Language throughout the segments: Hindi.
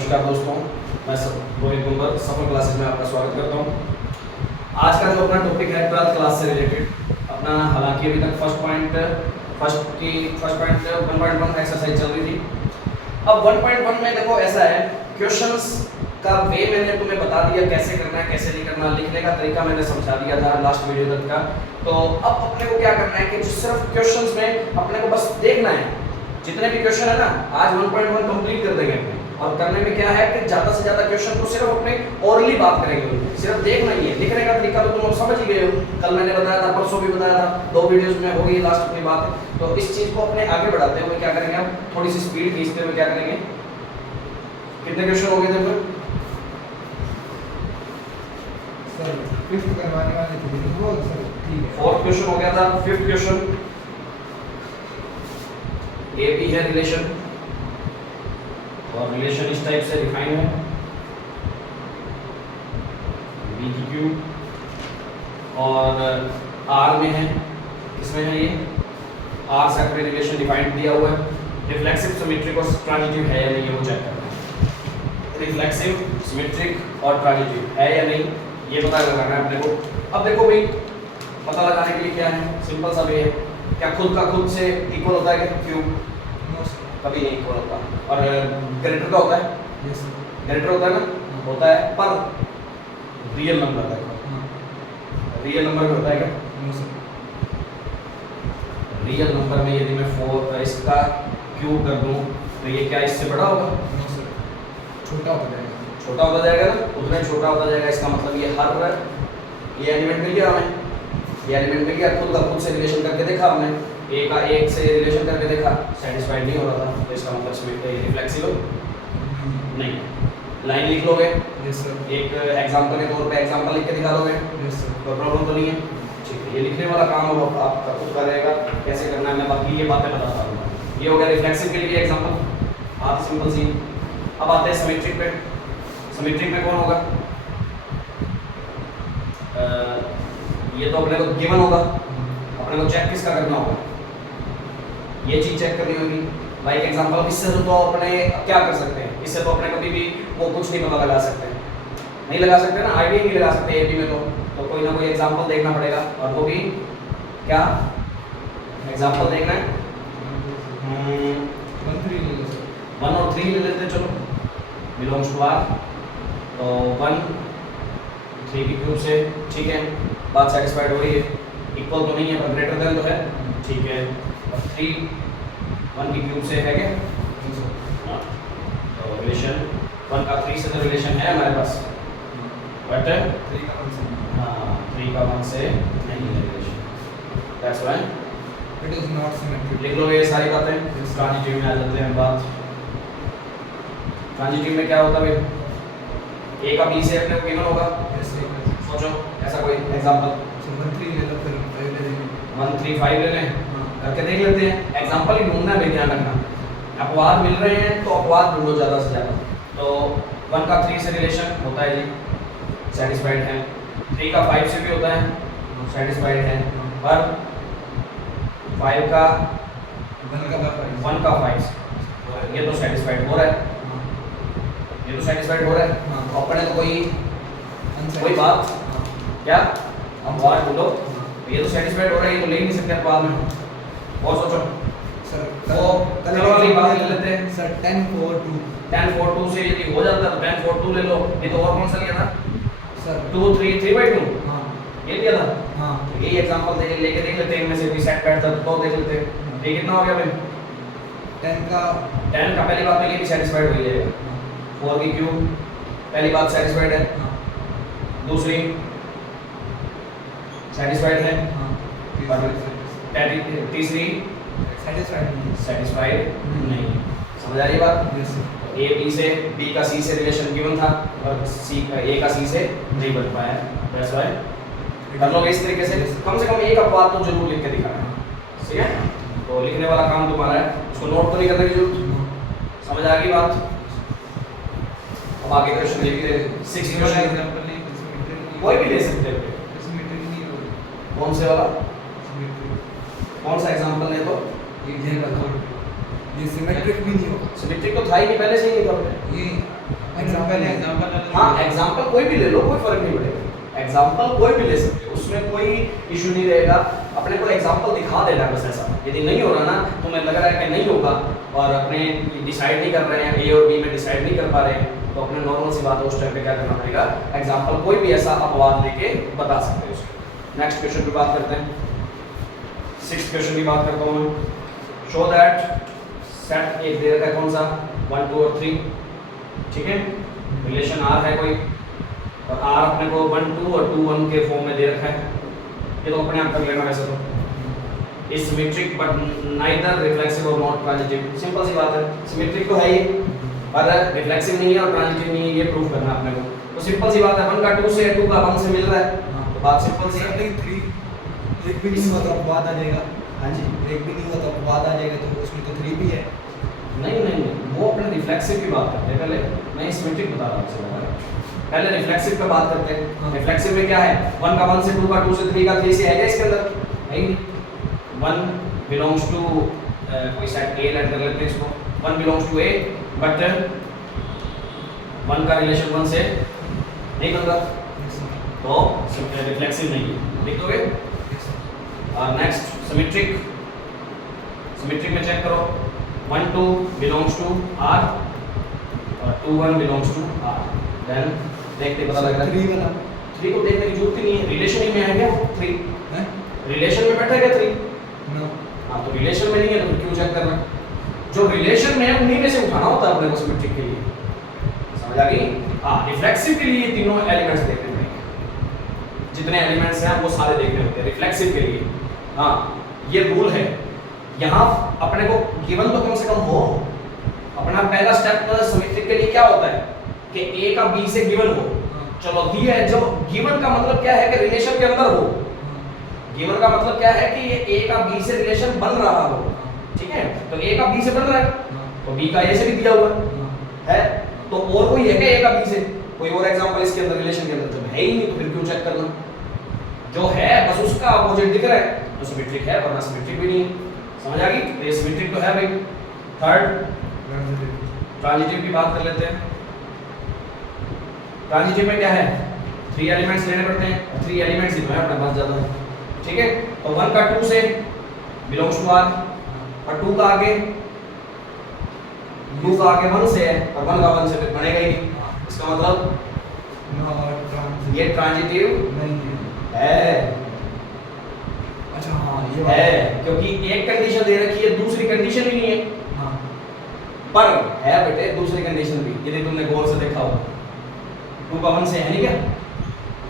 नमस्कार दोस्तों, मैं रोहित गुंबर सफल क्लासेस में आपका स्वागत करता हूँ। आज का जो अपना टॉपिक है 12th क्लास से रिलेटेड अपना, हालांकि अभी तक फर्स्ट पॉइंट 1.1 एक्सरसाइज चल रही थी। अब 1.1 में देखो ऐसा है, क्वेश्चंस का वे मैंने तुम्हें बता दिया कैसे करना है कैसे नहीं करना, लिखने का तरीका मैंने समझा दिया था लास्ट वीडियो तक का। तो अब अपने को क्या करना है कि सिर्फ क्वेश्चंस में अपने को बस देखना है, जितने भी क्वेश्चन है ना आज 1.1 कंप्लीट कर देंगे अपने। और करने में क्या है कि ज़्यादा से ज़्यादा क्वेश्चन को सिर्फ अपने ओरली बात करेंगे, सिर्फ देखना ही है। लिखने का तरीका तो तुम समझ ही गए हो, कल मैंने बताया था, परसों भी बताया था, 2 वीडियोस में हो गई लास्ट अपनी बात। तो इस चीज़ को अपने आगे बढ़ाते हुए क्या करेंगे, अब थोड़ी सी स्पीड खींचते हुए क्या करेंगे। कितने क्वेश्चन हो गए थे फिर? फोर्थ क्वेश्चन हो गया था। फिफ्थ क्वेश्चन ए बी है रिलेशन, और रिलेशन इस टाइप से डिफाइन है, बी की क्यू, और आर में है, किसमें है ये आर से अपने रिलेशन डिफाइंड दिया हुआ है। रिफ्लेक्सिव सिमेट्रिक और ट्रांजिटिव है या नहीं ये वो चेक करना है। रिफ्लेक्सिव सिमेट्रिक और ट्रांजिटिव है या नहीं ये पता लगाना है अपने को। अब देखो भाई, पता लगाने के लिए क्या है, सिंपल सा वे है, क्या खुद का खुद से इक्वल होता है क्या क्यू? कभी नहीं इक्वल होता। और ग्रेटर का होता है, ग्रेटर होता है ना, होता है, पर रियल नंबर का रियल नंबर में होता है क्या? रियल नंबर में यदि मैं 4 इसका क्यूब कर दूं तो ये क्या इससे बड़ा होगा? छोटा होता जाएगा, छोटा होता जाएगा ना, उतना ही छोटा होता जाएगा। इसका मतलब ये हर ये एलिमेंट मिल गया हमें, ये एलिमेंट मिल गया, खुद का खुद से रिलेशन करके देखा हमने, ए का एक से रिलेशन करके देखा, सेटिस्फाइड नहीं हो रहा था, तो इसका मतलब रिफ्लेक्सिव नहीं। लाइन लिख लोगे, एक एग्जांपल के तौर पे एग्जांपल लिख के दिखा दोगे, कोई प्रॉब्लम तो नहीं है। ठीक है, ये लिखने वाला काम अब आपका खुद का रहेगा, कैसे करना है मैं बाकी ये बातें बताता हूँ। ये हो गया रिफ्लेक्सिव के लिए एग्जांपल, आप सिंपल सी। अब आते हैं सिमेट्रिक पे। सिमेट्रिक में कौन होगा? ये तो अपने को गिवन होगा, अपने को चेक किसका करना होगा, ये चीज चेक करनी होगी। लाइक एग्जांपल, इससे तो अपने क्या कर सकते हैं, इससे तो अपने कभी भी वो कुछ नहीं पता लगा सकते, नहीं लगा सकते ना, आईडिया नहीं लगा सकते एबी में। तो कोई ना कोई एग्जांपल देखना पड़ेगा, और वो भी क्या एग्जांपल देखना है। 1 और 3 ले लेते हैं, चलो बिलोंग्स टू आर, तो 1 3 की क्यूब से, ठीक है, बात सेटिस्फाइड हो रही है, इक्वल तो नहीं है पर ग्रेटर देन तो है, ठीक है। और 3 1 की क्यूब से है क्या? तो रिलेशन 1 का 3 से तो रिलेशन है हमारे पास, बट 3 का 1 से नहीं है relation, that's why it is not symmetric. लिख लो ये सारी बातें। ट्रांजिटिव में आ जाते हैं बात। ट्रांजिटिव में क्या होता है भाई, ए का बी से अपने को गिवन होगा, सोचो ऐसा कोई एग्जांपल। 1 3 ले लो, फिर 5 ले लेंगे, 1 3 5 ले लें, करके देख लेते हैं। एग्जांपल ही ढूंढना है, ध्यान रखना, अपवाद मिल रहे हैं तो अपवाद ढूंढो ज़्यादा से ज़्यादा। तो 1 का 3 से रिलेशन होता है जी, सेटिस्फाइड है। 3 का 5 से भी होता है, सेटिस्फाइड है। पर 5 का 1 का 5 ये तो सेटिस्फाइड हो रहा है, ये तो सेटिस्फाइड हो रहा है। तो अपने तो कोई बात क्या अपवाद ढूंढो, ये तो सेटिस्फाइड हो रहा है, ये तो ले नहीं सकते अपवाद में। और सोचो सर, वो कलर वाली बात ले लेते हैं सर 10 4 2 10 4 2 से यदि हो जाता तो 10 4 2 ले लो, ये तो और कौन सा लिया था सर 2 3 3/2, हाँ ये लिया था। हाँ, तो यही एग्जांपल लेके देख लेते हैं, इनमें से कोई सेट बैठता तो देख लेते हैं। ये कितना हो गया भाई? 10 का पहली बात में ये भी सेटिस्फाइड हो जाएगा, 4 की क्यूब पहली बात सेटिस्फाइड है, दूसरी सेटिस्फाइड है, तीसरी सेटिस्फाइड नहीं। समझ आ रही है बात? ए बी से, बी का सी से रिलेशन गिवन था, और सी का ए का सी से नहीं बन पाया, दैट्स व्हाई। कर लोगे इस तरीके से, कम से कम एक अपवाद तो जरूर लिख के दिखाना, ठीक है। तो लिखने वाला काम तुम्हारा है, उसको नोट तो नहीं करने की जरूरत, समझ आ गई बात। अब आगे क्वेश्चन लिख दे। 6 क्वेश्चन कोई भी ले सकते हो, कौन से वाला, कौन सा एग्जांपल है? तो ये सिमेट्रिक भी नहीं होगा, सिमेट्रिक तो था ही नहीं, पहले से ही नहीं था। ये हाँ एग्जाम्पल कोई भी ले लो, कोई फर्क नहीं पड़ेगा, एग्जाम्पल कोई भी ले सकते हो, उसमें कोई इशू नहीं रहेगा। अपने को एग्जाम्पल दिखा देना बस ऐसा। यदि नहीं हो रहा ना, तुम्हें लग रहा है कि नहीं होगा और अपने डिसाइड नहीं कर रहे हैं, ए और बी में डिसाइड नहीं कर पा रहे हैं, तो अपने नॉर्मल सी बात है, उस टाइम पे क्या करना पड़ेगा, एग्जाम्पल कोई भी ऐसा अपवाद लेके बता सकते हो उसको। नेक्स्ट क्वेश्चन की बात करते हैं, 6th क्वेश्चन की बात करता हूँ मैं। शो दैट सेट एक दे रखा है, कौन सा, 1 2 और 3, ठीक है, रिलेशन आर है कोई, और आर अपने को 1 2 और 2 1 के फॉर्म में दे रखा है, ये तो अपने आप कर लेना वैसे तो। Is symmetric but neither reflexive और नॉट ट्रांजिटिव, सिंपल सी बात है, सिमेट्रिक तो है ये पर रिफ्लेक्सिव नहीं है और ट्रांजिटिव नहीं है, ये प्रूव करना अपने को। तो सिंपल सी बात है, 1 का 2 से 2 का 1 से मिल रहा है, तो बात सिंपल सी है। 3 एक भी नहीं हुआ तो अपवाद आ जाएगा। हाँ जी, एक भी नहीं हुआ तो अपवाद आ जाएगा, तो उसमें तो 3 भी है। नहीं नहीं नहीं, वो अपने रिफ्लेक्सिव की बात करते हैं पहले, मैं सिमेट्रिक बता रहा हूँ आपसे, पहले रिफ्लेक्सिव पे बात करते हैं। हाँ। रिफ्लेक्सिव में क्या है, 1 का 1 से 2 का 2 से 3 का 3 से आएगा इसके अंदर, है ही नहीं। 1 बिलोंग्स टू कोई सेट ए लेट कर लेते हैं इसको, 1 बिलोंग्स टू ए, बट 1 का रिलेशन 1 से नहीं बन रहा, तो रिफ्लेक्सिव नहीं है, लिख दोगे। और नेक्स्ट सिमेट्रिक, सिमेट्रिक में चेक करो, 1 2 बिलोंग्स टू आर और 2 1 बिलोंग्स टू आर, देन देखते पता लग रहा है 3 वाला 3 को देखने की जरूरत ही नहीं है, रिलेशन ही में है क्या 3, है रिलेशन में बैठा है क्या 3, ना। हाँ तो रिलेशन में नहीं है तो फिर क्यों चेक करना, जो रिलेशन में है उन्हीं में से उठाना होता है अपने को सिमेट्रिक के लिए, समझ आ गई। हाँ रिफ्लेक्सिव के लिए तीनों एलिमेंट्स देखने पड़ेंगे, जितने एलिमेंट्स हैं वो सारे देखने होते हैं रिफ्लेक्सिव के लिए। हाँ ये रूल है, यहाँ अपने को गिवन तो कम से कम हो, अपना पहला स्टेप सिमेट्रिक के लिए क्या होता है कि ए का बी से गिवन हो, चलो दिया है, जो गिवन का मतलब क्या है कि रिलेशन के अंदर हो, गिवन का मतलब क्या है कि ये ए का बी से रिलेशन बन रहा हो, ठीक है, तो ए का बी से बन रहा है, तो बी का ए से भी दिया हुआ है, तो और कोई है क्या ए का बी से, कोई और एग्जांपल इसके अंदर रिलेशन के अंदर, तो है ही नहीं, तो फिर क्यों चेक करना, जो है बस उसका अपोजिट दिख रहा है तो सिमेट्रिक है, वरना सिमेट्रिक भी नहीं है, समझ आ गई। तो ये सिमेट्रिक तो है भाई। थर्ड ट्रांजिटिव की बात कर लेते हैं। ट्रांजिटिव में क्या है, 3 एलिमेंट्स लेने पड़ते हैं, 3 एलिमेंट्स ही तो है अपने पास ज्यादा, ठीक है, तो 1 का 2 से बिलोंग्स टू आर, और 2 का आगे 2 का आगे 1 से है, और 1 का 1 से फिर बनेगा ही नहीं, इसका मतलब ये ट्रांजिटिव नहीं है। अच्छा हाँ ये है क्योंकि एक कंडीशन दे रखी है, दूसरी कंडीशन ही नहीं है, हाँ पर है बेटे दूसरी कंडीशन भी, यदि तुमने गौर से देखा हो, 2 का 1 से है नहीं क्या,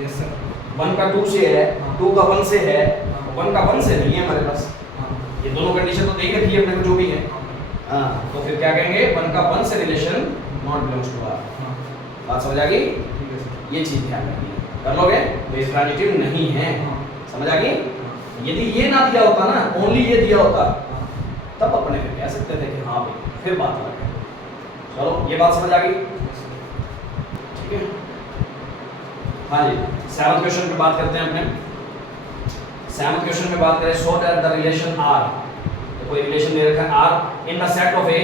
यस सर, 1 का 2 से है, 2 का 1 से है, हाँ। 1 का 1 से नहीं है हमारे पास, हाँ ये दोनों कंडीशन तो देख रखी है अपने को जो भी है, हाँ तो फिर क्या कहेंगे, 1 का 1 से relation not belongs to R, हाँ बात समझ आ गई, ठीक है सर, ये चीज ध्यान रखनी है, कर लोगे तो ये ट्रांजिटिव नहीं है, हाँ समझ आ गई। यदि ये ना दिया होता ना, ओनली ये दिया होता, हाँ तब अपने फिर कह सकते थे कि हाँ भाई फिर बात अलग है। चलो ये बात समझ आ गई, ठीक है। हाँ जी 7th क्वेश्चन पे बात करते हैं अपने। 7th क्वेश्चन में बात करें, show that the relation R, तो कोई रिलेशन दे रखा है R in the set of A,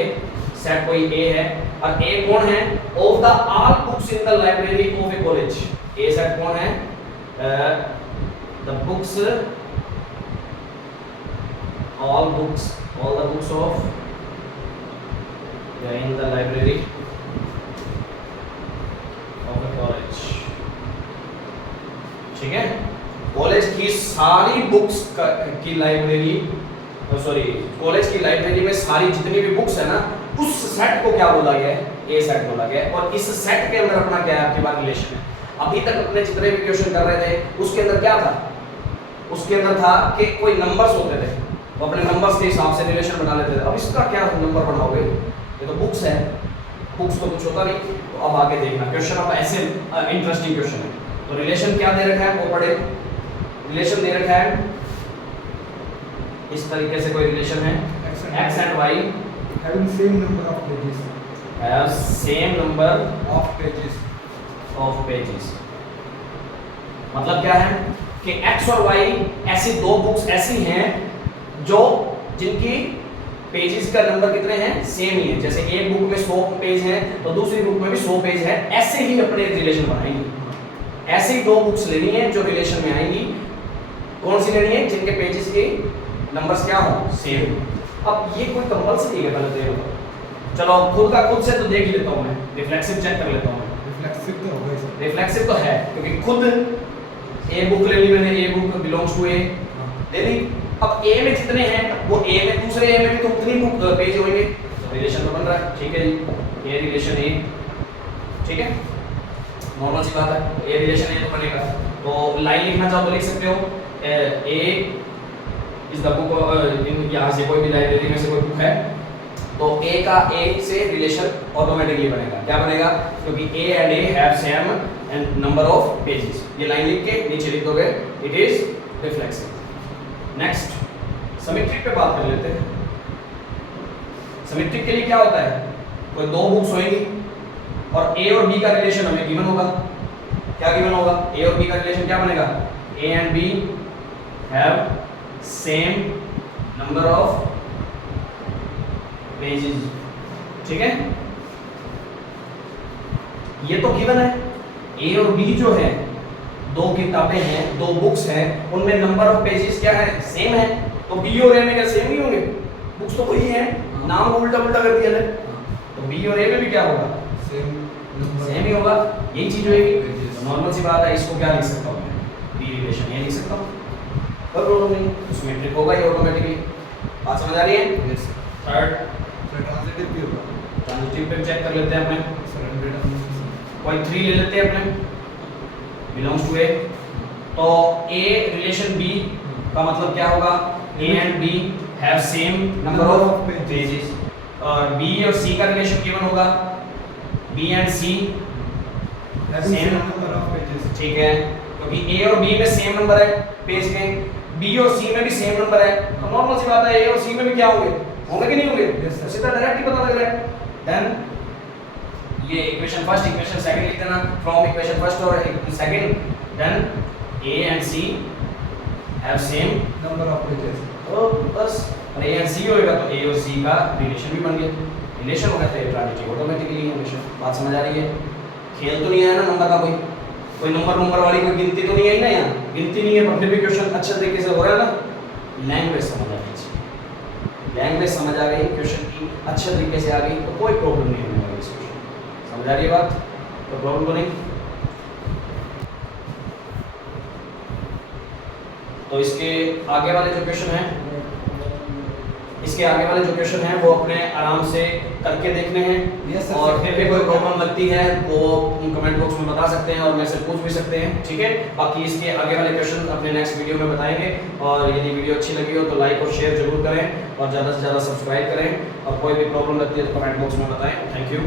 set कोई ए है, और ए कौन है, of the all books in the library of a college, A set कौन है, the books all the books of in the library of a college, ठीक है, कॉलेज की सारी बुक्स की लाइब्रेरी, सॉरी कॉलेज की लाइब्रेरी में सारी जितनी भी बुक्स है ना, उस सेट को क्या बोला गया है, ए सेट बोला गया है, और इस सेट के अंदर अपना क्या है, आपके पास रिलेशन है। अभी तक अपने जितने भी क्वेश्चन कर रहे थे उसके अंदर क्या था, उसके अंदर था कि कोई नंबर्स होते थे, तो अपने नंबर्स के हिसाब से रिलेशन बना लेते थे। अब इसका क्या नंबर बनाओगे, ये तो बुक्स है, बुक्स तो कुछ होता नहीं। तो अब आगे देखना क्वेश्चन, अब ऐसे इंटरेस्टिंग क्वेश्चन है। तो रिलेशन क्या दे रखा है, वो पढ़े, रिलेशन दे रखा है इस तरीके से, कोई रिलेशन है x and y having same number of pages, have same number of pages, मतलब क्या है कि x और y ऐसी दो बुक्स ऐसी हैं जो जिनकी पेजेस का नंबर कितने हैं, सेम ही है। जैसे एक बुक में 100 पेज हैं तो दूसरी बुक में भी 100 पेज है, ऐसे ही अपने रिलेशन बनाएंगे। ऐसे ही 2 बुक्स लेनी है जो रिलेशन में आएंगी। कौन सी लेनी है, जिनके पेजेस के नंबर्स क्या हो, सेम। अब ये कोई कंपल्सरी है, पहले तो ये बताओ। चलो खुद का खुद से तो देख लेता हूं मैं, रिफ्लेक्सिव चेक कर लेता हूं मैं। रिफ्लेक्सिव तो होगा सर। रिफ्लेक्सिव तो है क्योंकि खुद ए बुक ले ली मैंने, ए बुक बिलोंग्स टू ए ले ली। अब ए में जितने हैं वो ए में, दूसरे ए में भी तो उतनी बुक पेज होंगे, तो रिलेशन तो बन रहा है। ठीक है जी, ये रिलेशन ए, ठीक है, नॉर्मल सी बात है। तो ए रिलेशन ए तो बनेगा। तो लाइन लिखना चाहो तो लिख सकते हो, ए इज द बुक, यहाँ से कोई भी लाइब्रेरी में से कोई बुक है तो ए का ए से रिलेशन ऑटोमेटिकली बनेगा। क्या बनेगा, क्योंकि A and A have same and number of pages. ये लाइन लिख के नीचे लिख दोगे, it is reflexive. Next symmetric पे बात कर लेते हैं। सिमेट्रिक के लिए क्या होता है, कोई 2 बुक्स होंगी और ए और बी का रिलेशन हमें गिवन होगा। क्या गिवन होगा, ए और बी का रिलेशन क्या बनेगा, A and B have same number of pages. ठीक है, ये तो गिवन है। ए और बी जो है 2 किताबें हैं, 2 बुक्स हैं, उनमें नंबर ऑफ पेजेस क्या है, सेम है। तो बी और ए में क्या सेम नहीं होंगे, बुक्स तो वही है, नाम को उल्टा उल्टा कर दिया है। तो बी और ए में भी क्या होगा, सेम ही होगा, यही चीज होगी। नॉर्मल सी बात है, इसको क्या लिख सकता हूं मैं, बी रिलेशन ये लिख सकता हूं, कोई प्रॉब्लम नहीं, सिमेट्रिक होगा ये ऑटोमेटिकली। बात समझ आ रही है। यस थर्ड सर, ट्रांजिटिव भी होगा ट्रांजिटिव पे चेक कर लेते हैं अपने, सर। कोई 3 ले लेते हैं अपने, बिलोंग्स टू ए। तो ए रिलेशन बी का मतलब क्या होगा, A and B have same number of pages. और बी और सी का रिलेशन गिवन होगा, B and C same number of pages. ठीक है, क्योंकि ए और बी में सेम नंबर है पेज के, बी और सी में भी सेम नंबर है, तो नॉर्मल सी बात है ए और सी में भी क्या होंगे, होंगे कि नहीं होंगे, Yes, sir. सीधा डायरेक्ट ही पता लग रहा है। देन ये इक्वेशन फर्स्ट इक्वेशन सेकंड लिख देना, फ्रॉम इक्वेशन फर्स्ट और second, then A and C have same number of pages. तो बस, और ए एंड सी होएगा तो ए और सी का रिलेशन भी बन गया, रिलेशन हो गया तो ट्रांजिटिव ऑटोमेटिकली रिलेशन। बात समझ आ रही है। खेल तो नहीं है ना नंबर का, कोई नंबर वाली कोई गिनती तो नहीं आई ना, यहाँ गिनती नहीं है, पर फिर भी क्वेश्चन अच्छे तरीके से हो रहा है ना। लैंग्वेज समझ आ गई, लैंग्वेज समझ आ गई, क्वेश्चन की अच्छे तरीके से आ गई तो कोई प्रॉब्लम नहीं होने वाली इस क्वेश्चन। समझ आ रही है बात, तो प्रॉब्लम तो नहीं। तो इसके आगे वाले जो क्वेश्चन हैं, इसके आगे वाले जो क्वेश्चन हैं वो अपने आराम से करके देखने हैं। Yes, sir. और फिर भी कोई प्रॉब्लम लगती है वो कमेंट बॉक्स में बता सकते हैं और मैसेज पूछ भी सकते हैं। ठीक है, बाकी इसके आगे वाले क्वेश्चन अपने नेक्स्ट वीडियो में बताएंगे। और यदि वीडियो अच्छी लगी हो तो लाइक और शेयर जरूर करें और ज़्यादा से ज़्यादा सब्सक्राइब करें। और कोई भी प्रॉब्लम लगती है तो कमेंट बॉक्स में बताएं। Thank you.